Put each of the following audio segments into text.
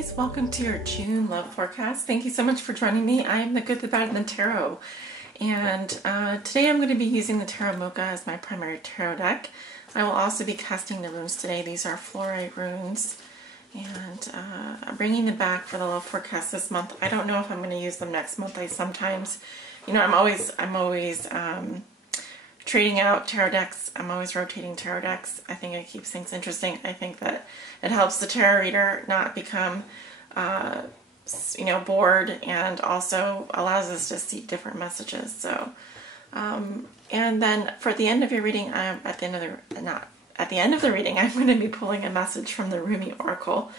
Aries, welcome to your June love forecast. Thank you so much for joining me. I am the Good, the Bad, and the Tarot. And today I'm going to be using the Tarot Mocha as my primary tarot deck. I will also be casting the runes today. These are fluorite runes. And I'm bringing them back for the love forecast this month. I don't know if I'm going to use them next month. I sometimes, I'm always trading out tarot decks. I'm always rotating tarot decks. I think it keeps things interesting. I think that it helps the tarot reader not become, bored, and also allows us to see different messages. So, and then for the end of your reading, at the end of the reading, I'm going to be pulling a message from the Rumi Oracle,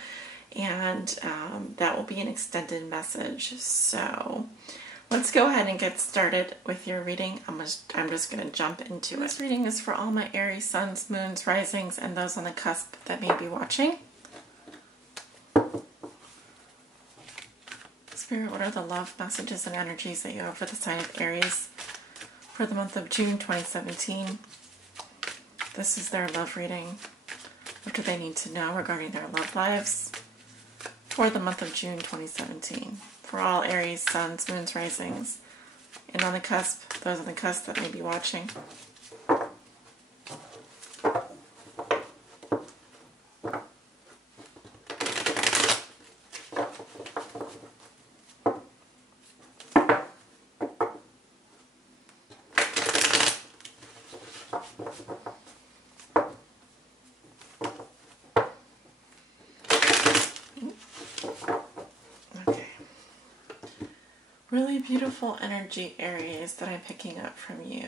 and that will be an extended message. So let's go ahead and get started with your reading. I'm just going to jump into it. This reading is for all my Aries Suns, Moons, Risings, and those on the cusp that may be watching. Spirit, what are the love messages and energies that you have for the sign of Aries for the month of June 2017? This is their love reading. What do they need to know regarding their love lives for the month of June 2017? For all Aries, Suns, Moons, Risings, and on the cusp, those on the cusp that may be watching. Really beautiful energy, Aries, that I'm picking up from you.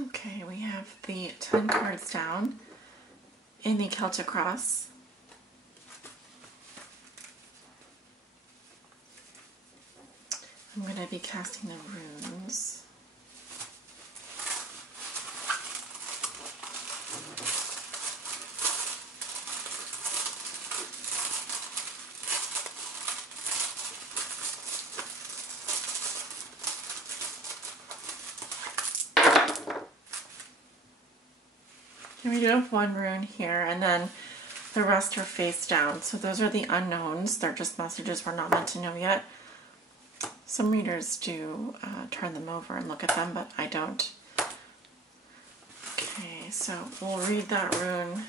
Okay, we have the 10 cards down in the Celtic Cross. I'm going to be casting the runes. And we do have one rune here, and then the rest are face down. So those are the unknowns. They're just messages we're not meant to know yet. Some readers do turn them over and look at them, but I don't. Okay, so we'll read that rune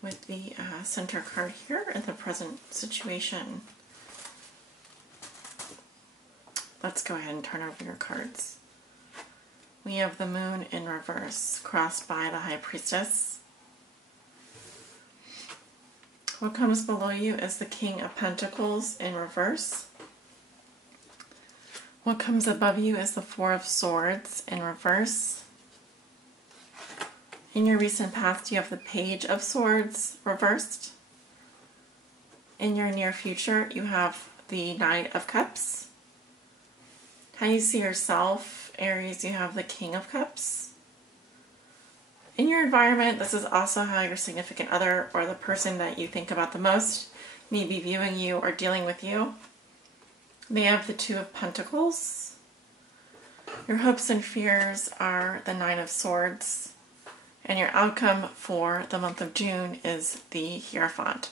with the center card here in the present situation. Let's go ahead and turn over your cards. We have the Moon in reverse, crossed by the High Priestess. What comes below you is the King of Pentacles in reverse. What comes above you is the Four of Swords in reverse. In your recent past, you have the Page of Swords reversed. In your near future, you have the Knight of Cups. How you see yourself, Aries, you have the King of Cups. In your environment, this is also how your significant other or the person that you think about the most may be viewing you or dealing with you. They have the Two of Pentacles. Your hopes and fears are the Nine of Swords. And your outcome for the month of June is the Hierophant.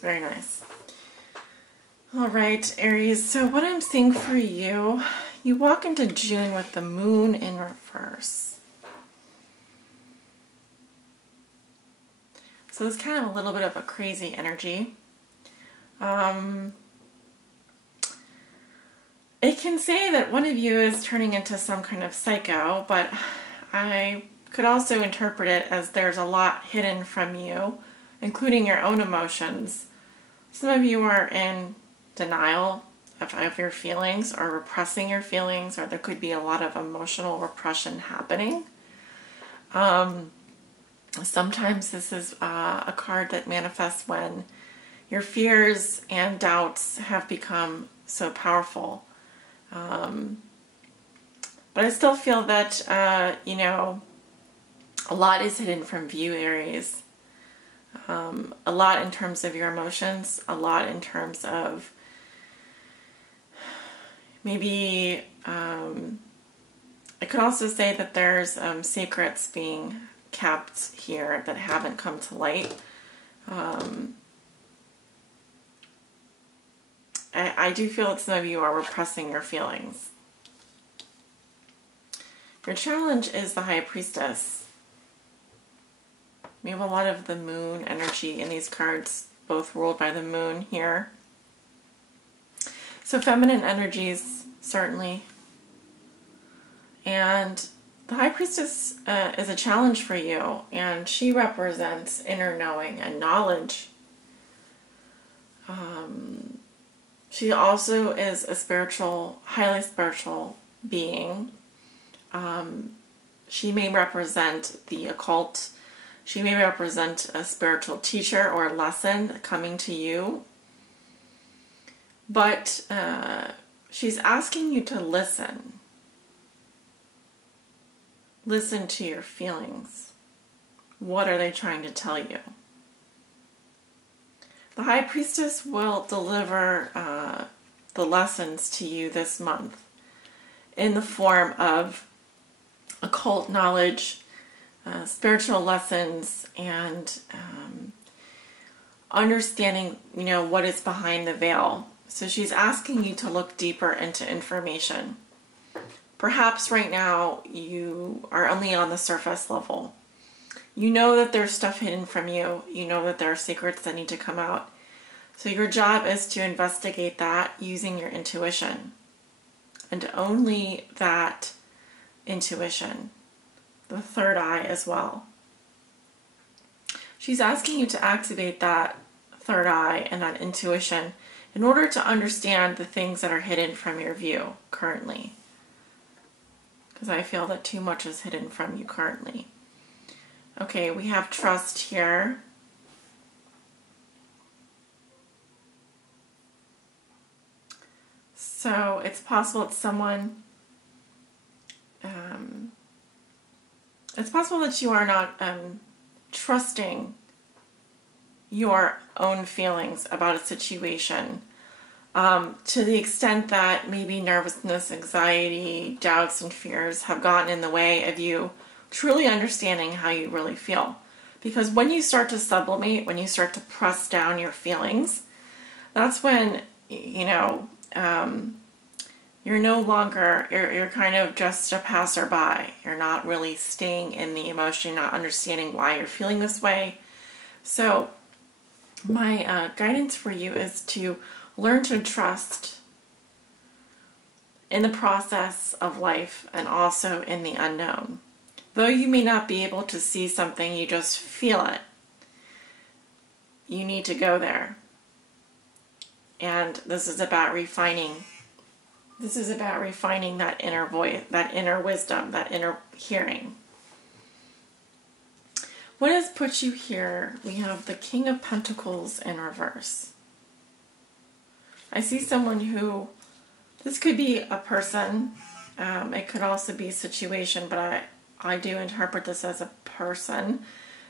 Very nice. All right, Aries. So what I'm seeing for you, you walk into June with the Moon in reverse. So it's kind of a little bit of a crazy energy. It can say that one of you is turning into some kind of psycho, but I could also interpret it as there's a lot hidden from you, including your own emotions. Some of you are in denial of your feelings or repressing your feelings, or there could be a lot of emotional repression happening. Sometimes this is a card that manifests when your fears and doubts have become so powerful. But I still feel that, a lot is hidden from view, Aries. A lot in terms of your emotions, a lot in terms of maybe, I could also say that there's secrets being kept here that haven't come to light. I do feel that some of you are repressing your feelings. Your challenge is the High Priestess. We have a lot of the moon energy in these cards, both ruled by the moon here. So feminine energies, certainly. And the High Priestess is a challenge for you, and she represents inner knowing and knowledge. She also is a spiritual, highly spiritual being. She may represent the occult. She may represent a spiritual teacher or a lesson coming to you. But she's asking you to listen. Listen to your feelings. What are they trying to tell you? The High Priestess will deliver the lessons to you this month in the form of occult knowledge, spiritual lessons, and understanding, what is behind the veil. So she's asking you to look deeper into information. Perhaps right now you are only on the surface level. You know that there's stuff hidden from you. You know that there are secrets that need to come out. So your job is to investigate that using your intuition. And only that intuition. The third eye as well. She's asking you to activate that third eye and that intuition in order to understand the things that are hidden from your view currently. Because I feel that too much is hidden from you currently. Okay, we have trust here. So it's possible that it's possible that you are not trusting your own feelings about a situation to the extent that maybe nervousness, anxiety, doubts, and fears have gotten in the way of you truly understanding how you really feel. Because when you start to sublimate, when you start to press down your feelings, that's when, you're no longer, you're kind of just a passerby. You're not really staying in the emotion, not understanding why you're feeling this way. So my guidance for you is to learn to trust in the process of life and also in the unknown. Though you may not be able to see something, you just feel it. You need to go there. And this is about refining. This is about refining that inner voice, that inner wisdom, that inner hearing. What has put you here? We have the King of Pentacles in reverse. I see someone who, this could be a person, it could also be a situation, but I do interpret this as a person.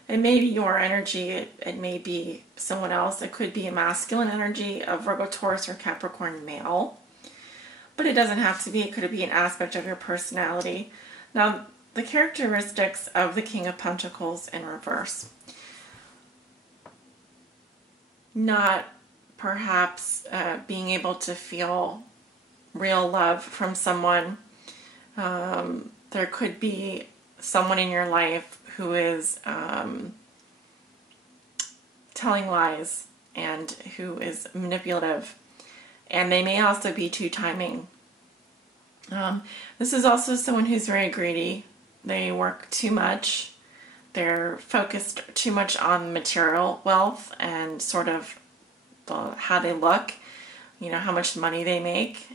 It may be your energy, it may be someone else. It could be a masculine energy, a Virgo, Taurus, or Capricorn male. But it doesn't have to be. It could be an aspect of your personality. Now, the characteristics of the King of Pentacles in reverse. Not perhaps being able to feel real love from someone. There could be someone in your life who is telling lies and who is manipulative. And they may also be two-timing. This is also someone who's very greedy. They work too much. They're focused too much on material wealth and sort of how they look, how much money they make.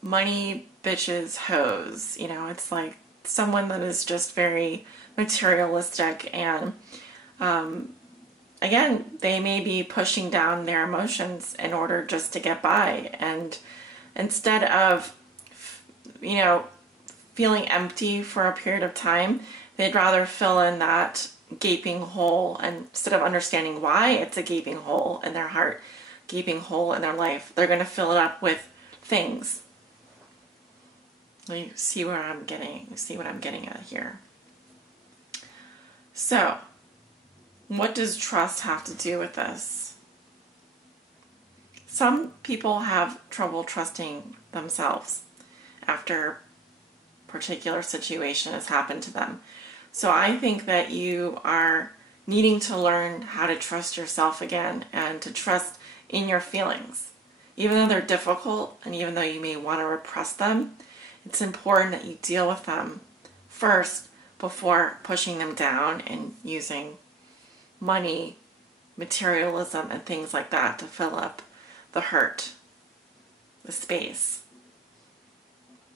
Money, bitches, hoes. It's like someone that is just very materialistic and again, they may be pushing down their emotions in order just to get by. And instead of, feeling empty for a period of time, They'd rather fill in that gaping hole, and instead of understanding why it's a gaping hole in their heart, gaping hole in their life, they're going to fill it up with things. You see where I'm getting, you see what I'm getting at here. So, what does trust have to do with this? Some people have trouble trusting themselves after a particular situation has happened to them. So I think that you are needing to learn how to trust yourself again and to trust in your feelings. Even though they're difficult and even though you may want to repress them, it's important that you deal with them first before pushing them down and using money, materialism, and things like that to fill up the hurt, the space.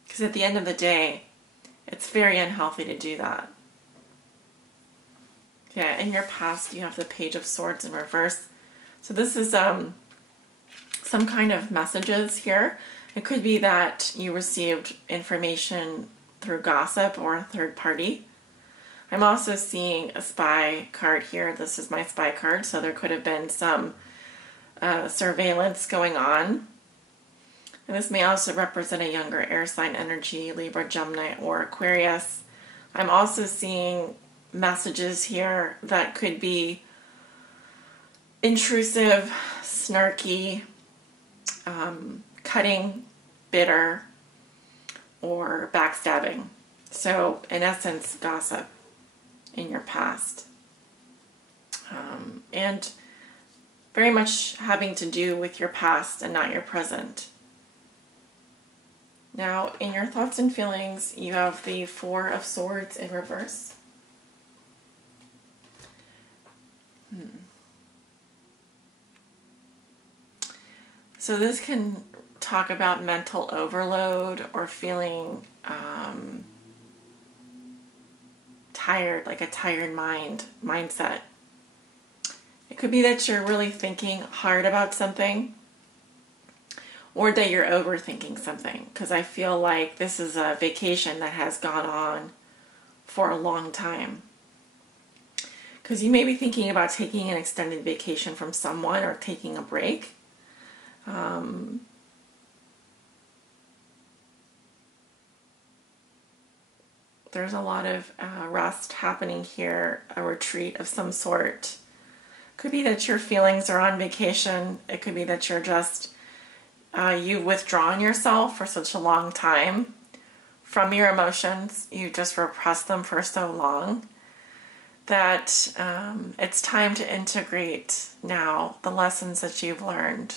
Because at the end of the day, it's very unhealthy to do that. Yeah, in your past, you have the Page of Swords in reverse. So this is some kind of messages here. It could be that you received information through gossip or a third party. I'm also seeing a spy card here. This is my spy card, so there could have been some surveillance going on. And this may also represent a younger air sign energy, Libra, Gemini, or Aquarius. I'm also seeing messages here that could be intrusive, snarky, cutting, bitter, or backstabbing. So, in essence, gossip in your past. And very much having to do with your past and not your present. Now, in your thoughts and feelings, you have the Four of Swords in reverse. So this can talk about mental overload or feeling tired, like a tired mindset. It could be that you're really thinking hard about something, or that you're overthinking something, because I feel like this is a vacation that has gone on for a long time. Because you may be thinking about taking an extended vacation from someone or taking a break. There's a lot of rest happening here, a retreat of some sort. Could be that your feelings are on vacation. It could be that you're just, you've withdrawn yourself for such a long time from your emotions. You just repressed them for so long that it's time to integrate now the lessons that you've learned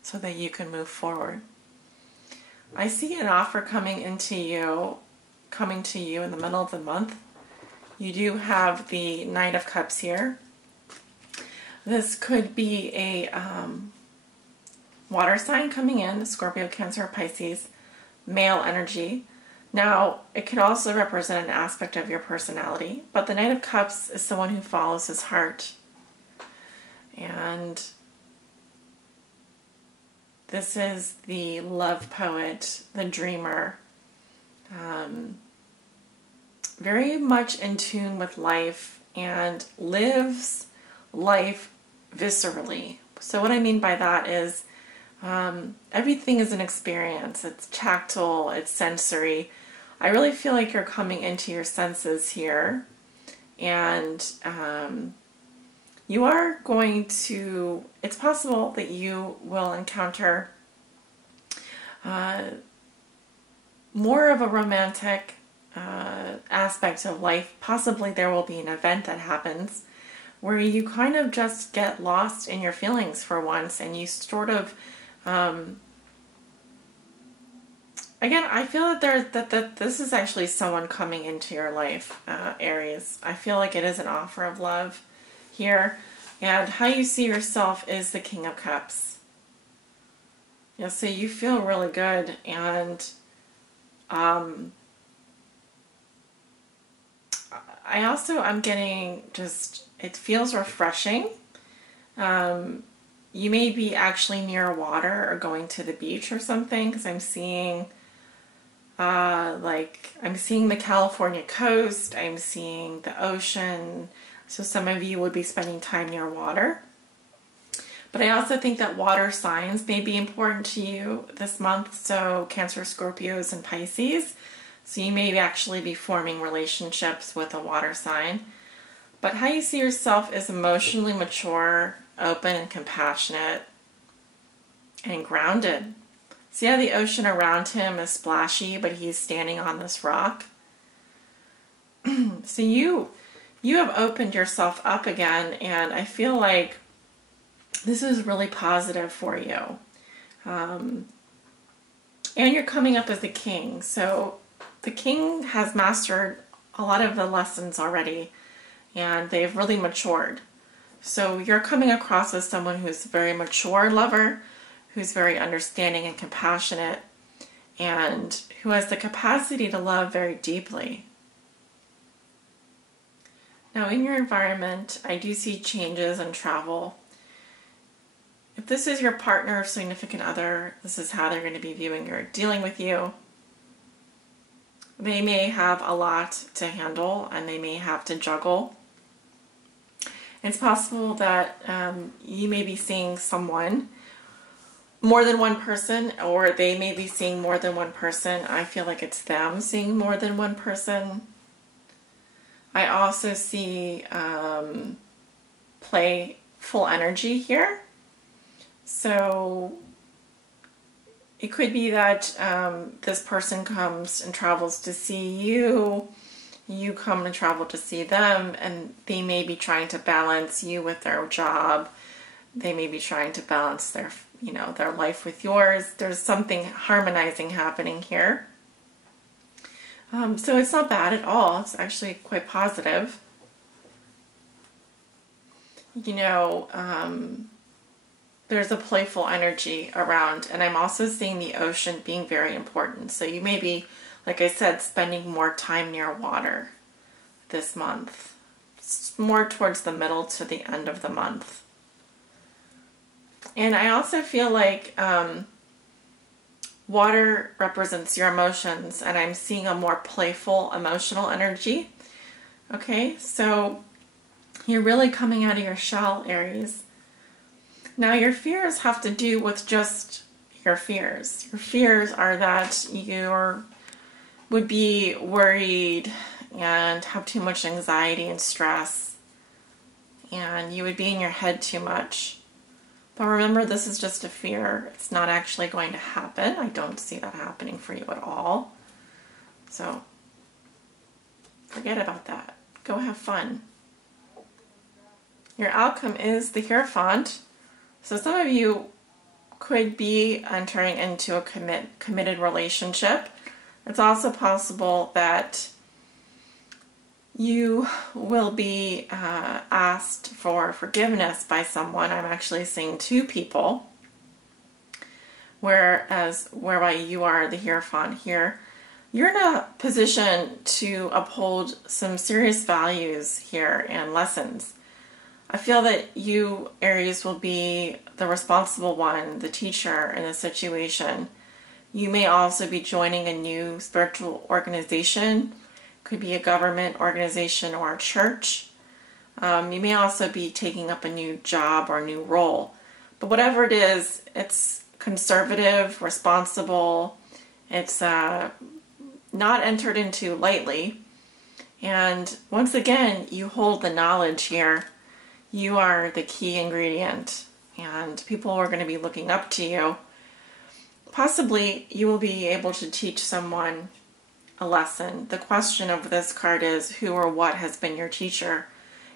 so that you can move forward. I see an offer coming to you in the middle of the month. You do have the Knight of Cups here. This could be a water sign coming in, Scorpio, Cancer, Pisces, male energy. Now, it could also represent an aspect of your personality, but the Knight of Cups is someone who follows his heart. And this is the love poet, the dreamer, very much in tune with life and lives life viscerally. So what I mean by that is everything is an experience. It's tactile, it's sensory. I really feel like you're coming into your senses here, and you are going to, it's possible that you will encounter more of a romantic aspect of life. Possibly there will be an event that happens where you kind of just get lost in your feelings for once, and you sort of again, I feel that this is actually someone coming into your life, Aries. I feel like it is an offer of love here, and how you see yourself is the King of Cups. Yeah, so you feel really good, and I'm getting just, it feels refreshing. You may be actually near water or going to the beach or something, because I'm seeing Like I'm seeing the California coast, I'm seeing the ocean. So some of you would be spending time near water. But I also think that water signs may be important to you this month. So Cancer, Scorpios, and Pisces. So you may actually be forming relationships with a water sign. But how you see yourself is emotionally mature, open, and compassionate, and grounded. See how the ocean around him is splashy, but he's standing on this rock? So you have opened yourself up again, and I feel like this is really positive for you. And you're coming up as the king. So the king has mastered a lot of the lessons already, and they've really matured. So you're coming across as someone who's a very mature lover, who's very understanding and compassionate, and who has the capacity to love very deeply. Now in your environment, I do see changes and travel. If this is your partner or significant other, this is how they're going to be viewing or dealing with you. They may have a lot to handle and they may have to juggle. It's possible that you may be seeing someone, more than one person, or they may be seeing more than one person. I feel like it's them seeing more than one person. I also see playful energy here. So it could be that this person comes and travels to see you, you come and travel to see them, and they may be trying to balance you with their job. They may be trying to balance their, their life with yours. There's something harmonizing happening here. So it's not bad at all. It's actually quite positive. There's a playful energy around, and I'm also seeing the ocean being very important. So you may be, like I said, spending more time near water this month. It's more towards the middle to the end of the month. And I also feel like water represents your emotions, and I'm seeing a more playful emotional energy. Okay, so you're really coming out of your shell, Aries. Now your fears have to do with just your fears. Your fears are that you would be worried and have too much anxiety and stress, and you would be in your head too much. But remember, this is just a fear. It's not actually going to happen. I don't see that happening for you at all. So forget about that. Go have fun. Your outcome is the Hierophant. So some of you could be entering into a committed relationship. It's also possible that you will be asked for forgiveness by someone. I'm actually seeing two people, whereby you are the Hierophant here. You're in a position to uphold some serious values here and lessons. I feel that you, Aries, will be the responsible one, the teacher in the situation. You may also be joining a new spiritual organization. Could be a government organization or a church. You may also be taking up a new job or a new role. But whatever it is, it's conservative, responsible. It's not entered into lightly. And once again, you hold the knowledge here. You are the key ingredient, and people are going to be looking up to you. Possibly you will be able to teach someone a lesson. The question of this card is who or what has been your teacher,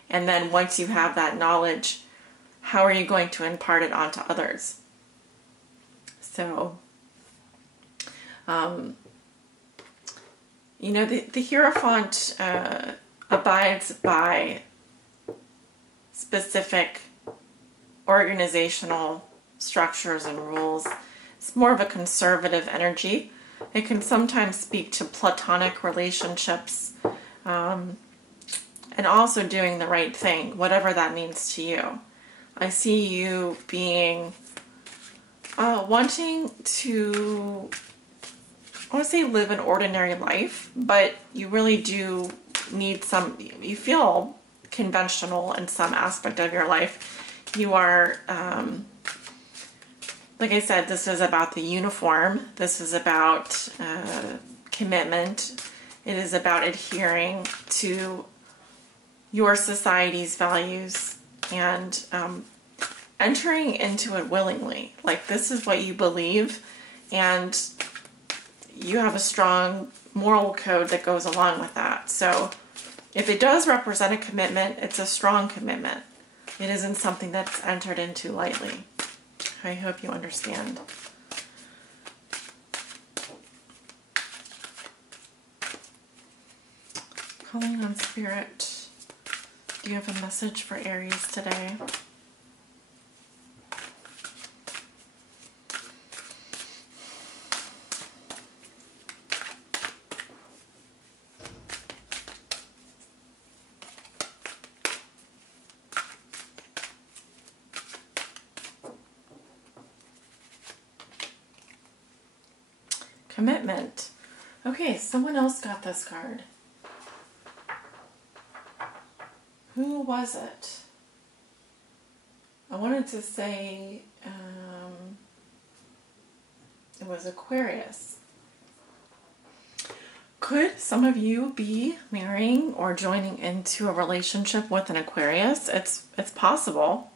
and then once you have that knowledge, how are you going to impart it onto others? So the Hierophant abides by specific organizational structures and rules. It's more of a conservative energy. It can sometimes speak to platonic relationships, and also doing the right thing, whatever that means to you. I see you being wanting to I want to say live an ordinary life, but you really do need you feel conventional in some aspect of your life. You are, like I said, this is about the uniform. This is about commitment. It is about adhering to your society's values and entering into it willingly. Like, this is what you believe, and you have a strong moral code that goes along with that. So if it does represent a commitment, it's a strong commitment. It isn't something that's entered into lightly. I hope you understand. Calling on Spirit. Do you have a message for Aries today? Commitment. Okay, someone else got this card. Who was it? I wanted to say it was Aquarius. Could some of you be marrying or joining into a relationship with an Aquarius? It's possible.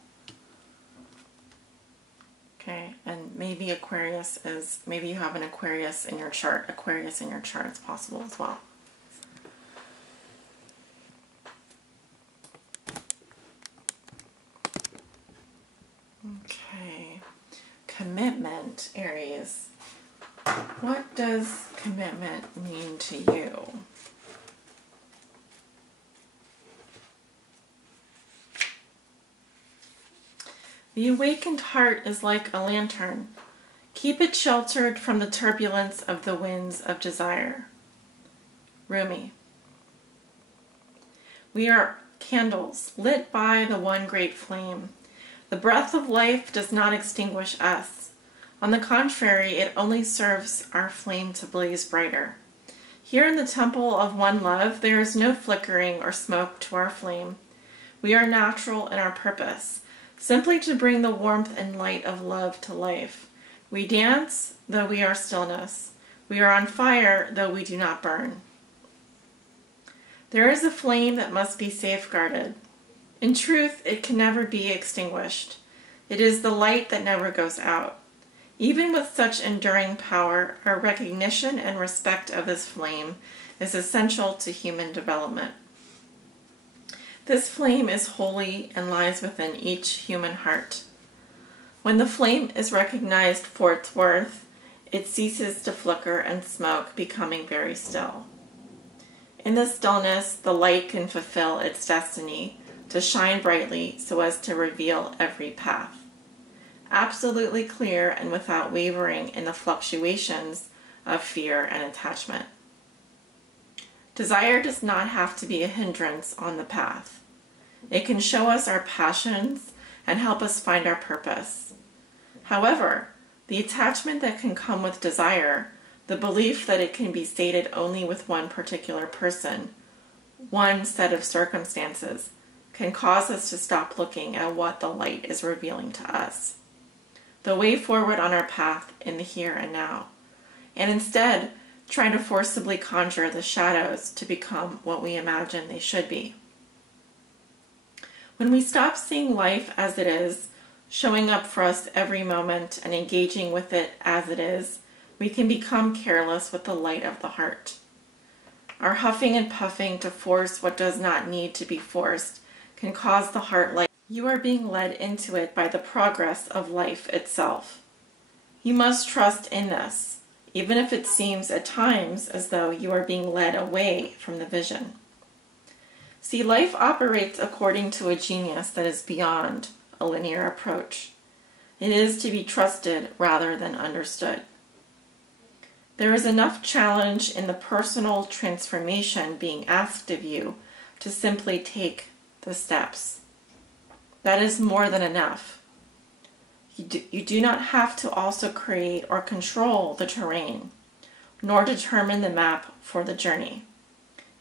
Okay, and maybe Aquarius is, maybe you have an Aquarius in your chart. Aquarius in your chart is possible as well. Okay, commitment, Aries. What does commitment mean to you? The awakened heart is like a lantern. Keep it sheltered from the turbulence of the winds of desire. Rumi. We are candles lit by the one great flame. The breath of life does not extinguish us. On the contrary, it only serves our flame to blaze brighter. Here in the temple of one love, there is no flickering or smoke to our flame. We are natural in our purpose, simply to bring the warmth and light of love to life. We dance, though we are stillness. We are on fire, though we do not burn. There is a flame that must be safeguarded. In truth, it can never be extinguished. It is the light that never goes out. Even with such enduring power, our recognition and respect of this flame is essential to human development. This flame is holy and lies within each human heart. When the flame is recognized for its worth, it ceases to flicker and smoke, becoming very still. In the stillness, the light can fulfill its destiny to shine brightly so as to reveal every path. Absolutely clear and without wavering in the fluctuations of fear and attachment. Desire does not have to be a hindrance on the path. It can show us our passions and help us find our purpose. However, the attachment that can come with desire, the belief that it can be sated only with one particular person, one set of circumstances, can cause us to stop looking at what the light is revealing to us, the way forward on our path in the here and now, and instead try to forcibly conjure the shadows to become what we imagine they should be. When we stop seeing life as it is, showing up for us every moment and engaging with it as it is, we can become careless with the light of the heart. Our huffing and puffing to force what does not need to be forced can cause the heart light. You are being led into it by the progress of life itself. You must trust in this, even if it seems at times as though you are being led away from the vision. See, life operates according to a genius that is beyond a linear approach. It is to be trusted rather than understood. There is enough challenge in the personal transformation being asked of you to simply take the steps. That is more than enough. You do not have to also create or control the terrain. nor determine the map for the journey.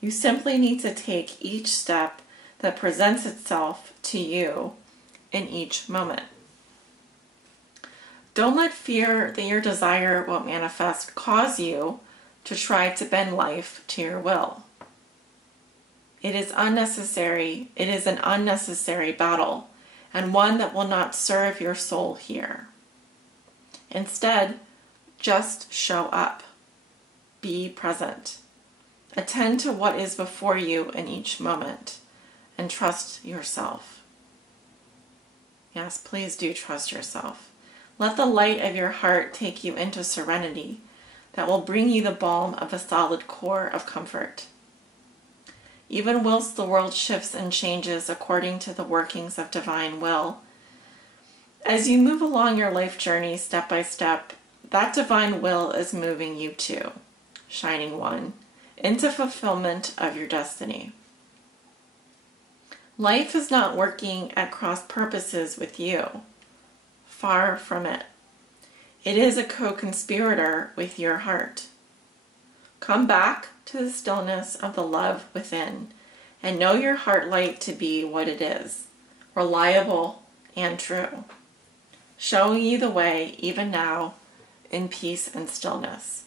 You simply need to take each step that presents itself to you in each moment. Don't let fear that your desire will manifest cause you to try to bend life to your will. It is unnecessary. It is an unnecessary battle, and one that will not serve your soul here. Instead, just show up. Be present. Attend to what is before you in each moment, and trust yourself. Yes, please do trust yourself. Let the light of your heart take you into serenity that will bring you the balm of a solid core of comfort. Even whilst the world shifts and changes according to the workings of divine will, as you move along your life journey step by step, that divine will is moving you too, Shining One, into fulfillment of your destiny. Life is not working at cross purposes with you. Far from it. It is a co-conspirator with your heart. Come back to the stillness of the love within and know your heart light to be what it is, reliable and true, showing you the way even now in peace and stillness.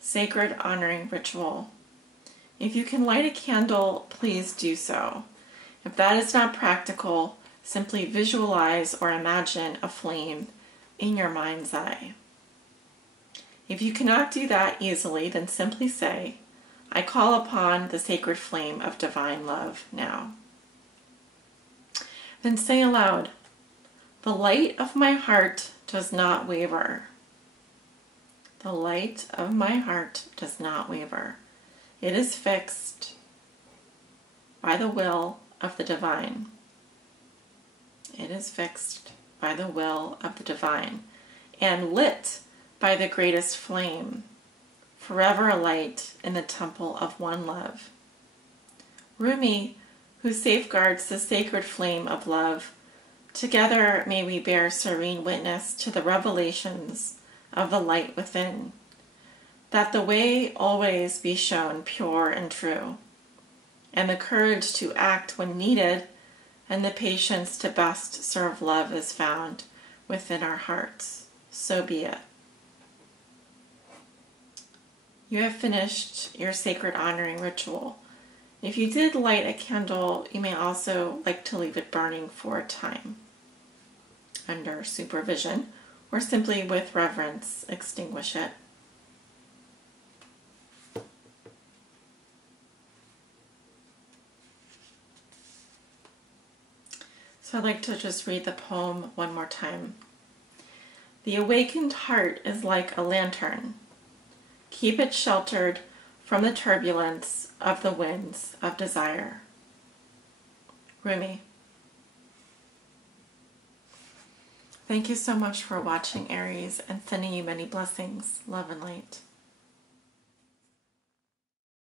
Sacred honoring ritual. If you can light a candle, please do so. If that is not practical, simply visualize or imagine a flame in your mind's eye. If you cannot do that easily, then simply say, I call upon the sacred flame of divine love now. Then say aloud, the light of my heart does not waver. The light of my heart does not waver. It is fixed by the will of the divine. It is fixed by the will of the divine and lit by the greatest flame, forever alight in the temple of one love. Rumi, who safeguards the sacred flame of love, together may we bear serene witness to the revelations of the light within, that the way always be shown pure and true, and the courage to act when needed, and the patience to best serve love is found within our hearts. So be it. You have finished your sacred honoring ritual. If you did light a candle, you may also like to leave it burning for a time under supervision, or simply with reverence extinguish it. So I'd like to just read the poem one more time. The awakened heart is like a lantern. Keep it sheltered from the turbulence of the winds of desire. Rumi. Thank you so much for watching, Aries, and sending you many blessings, love and light.